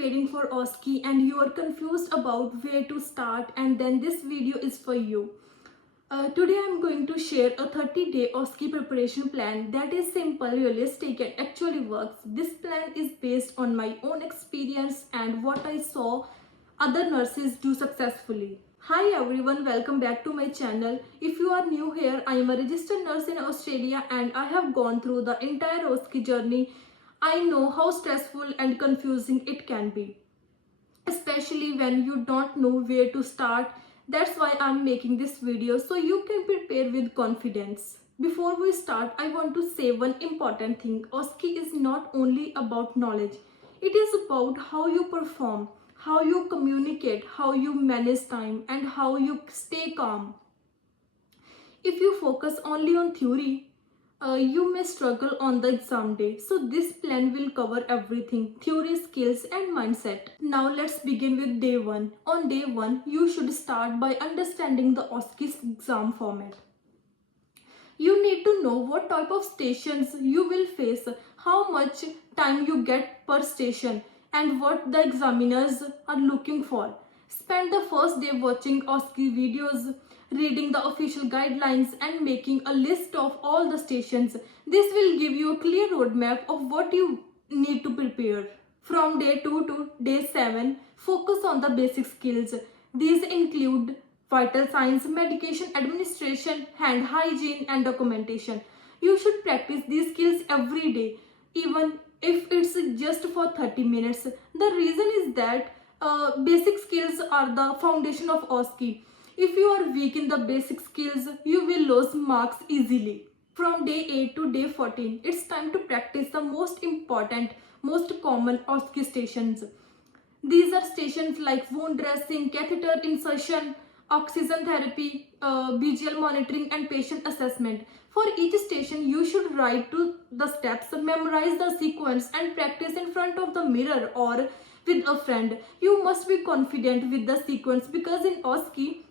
preparing for OSCE and you are confused about where to start, and then this video is for you. Today I'm going to share a 30-day OSCE preparation plan that is simple, realistic and actually works. This plan is based on my own experience and what I saw other nurses do successfully. Hi everyone, welcome back to my channel. If you are new here, I am a registered nurse in Australia and I have gone through the entire OSCE journey. I know how stressful and confusing it can be, especially when you don't know where to start. That's why I'm making this video so you can prepare with confidence. Before we start, I want to say one important thing. OSCE is not only about knowledge. It is about how you perform, how you communicate, how you manage time, and how you stay calm. If you focus only on theory, you may struggle on the exam day. So this plan will cover everything: theory, skills and mindset. Now let's begin with day 1. On day 1, you should start by understanding the OSCE exam format. You need to know what type of stations you will face, how much time you get per station, and what the examiners are looking for. Spend the first day watching OSCE videos, reading the official guidelines and making a list of all the stations. This will give you a clear roadmap of what you need to prepare. From day 2 to day 7, focus on the basic skills. These include vital signs, medication administration, hand hygiene and documentation. You should practice these skills every day, even if it's just for 30 minutes. The reason is that basic skills are the foundation of OSCE. If you are weak in the basic skills, you will lose marks easily. From day 8 to day 14, it's time to practice the most important, most common OSCE stations. These are stations like wound dressing, catheter insertion, oxygen therapy, BGL monitoring and patient assessment. For each station, you should write to the steps, memorize the sequence and practice in front of the mirror or with a friend. You must be confident with the sequence because in OSCE,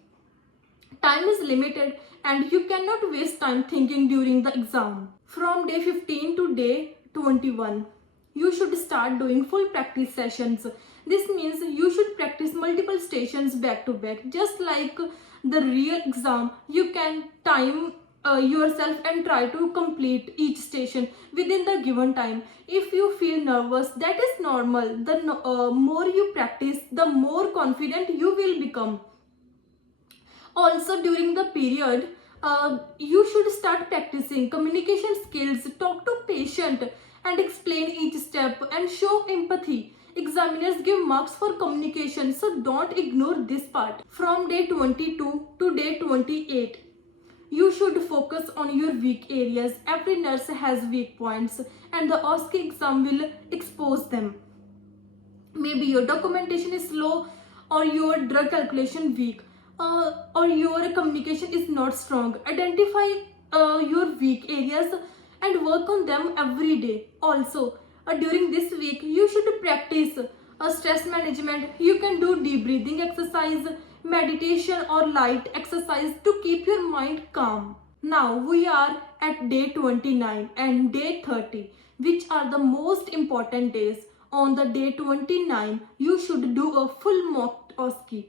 time is limited and you cannot waste time thinking during the exam. From day 15 to day 21, you should start doing full practice sessions. This means you should practice multiple stations back to back. Just like the real exam, you can time yourself and try to complete each station within the given time. If you feel nervous, that is normal. The more you practice, the more confident you will become. Also, during the period, you should start practicing communication skills, talk to patient and explain each step and show empathy. Examiners give marks for communication, so don't ignore this part. From day 22 to day 28, you should focus on your weak areas. Every nurse has weak points and the OSCE exam will expose them. Maybe your documentation is slow or your drug calculation weak. Or your communication is not strong. Identify your weak areas and work on them every day. Also, during this week, you should practice stress management. You can do deep breathing exercise, meditation or light exercise to keep your mind calm. Now we are at day 29 and day 30, which are the most important days. On the day 29, you should do a full mock OSCE.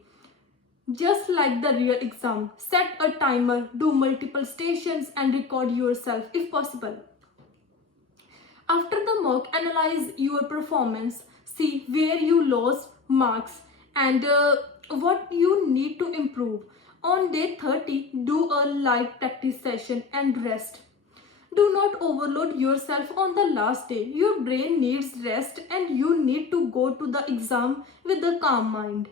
Just like the real exam, set a timer, do multiple stations and record yourself if possible. After the mock, analyze your performance, see where you lost marks and what you need to improve. On day 30, do a light practice session and rest. Do not overload yourself on the last day. Your brain needs rest and you need to go to the exam with a calm mind.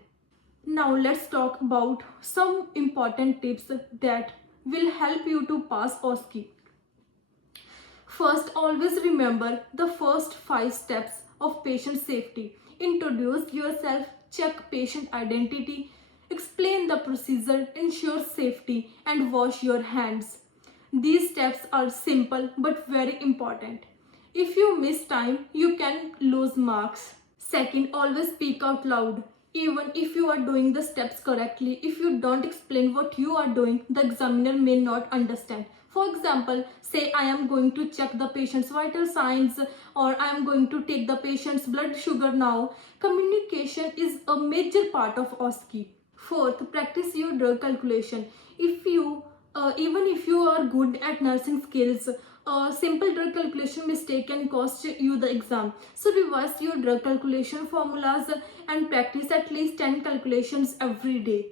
Now let's talk about some important tips that will help you to pass OSCE. First, always remember the first 5 steps of patient safety. Introduce yourself, check patient identity, explain the procedure, ensure safety, and wash your hands. These steps are simple but very important. If you miss time, you can lose marks. Second, always speak out loud. Even if you are doing the steps correctly, if you don't explain what you are doing, the examiner may not understand. For example, say I am going to check the patient's vital signs, or I am going to take the patient's blood sugar now. Communication is a major part of OSCE. Fourth, practice your drug calculation. If you Even if you are good at nursing skills, a simple drug calculation mistake can cost you the exam. So revise your drug calculation formulas and practice at least 10 calculations every day.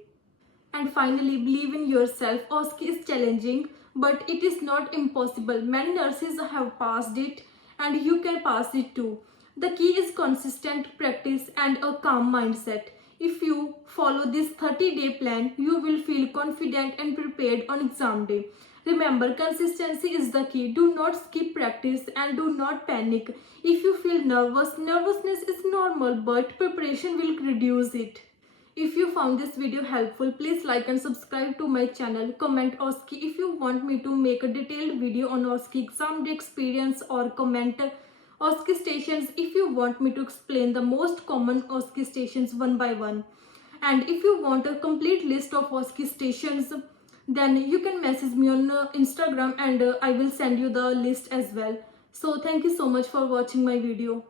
And finally, believe in yourself. OSCE is challenging, but it is not impossible. Many nurses have passed it, and you can pass it too. The key is consistent practice and a calm mindset. If you follow this 30-day plan, you will feel confident and prepared on exam day. Remember, consistency is the key. Do not skip practice and do not panic. If you feel nervousness is normal, but preparation will reduce it. If you found this video helpful, please like and subscribe to my channel. Comment OSCE if you want me to make a detailed video on OSCE exam day experience, or comment OSCE stations if you want me to explain the most common OSCE stations one by one. And if you want a complete list of OSCE stations, then you can message me on Instagram, and I will send you the list as well. So thank you so much for watching my video.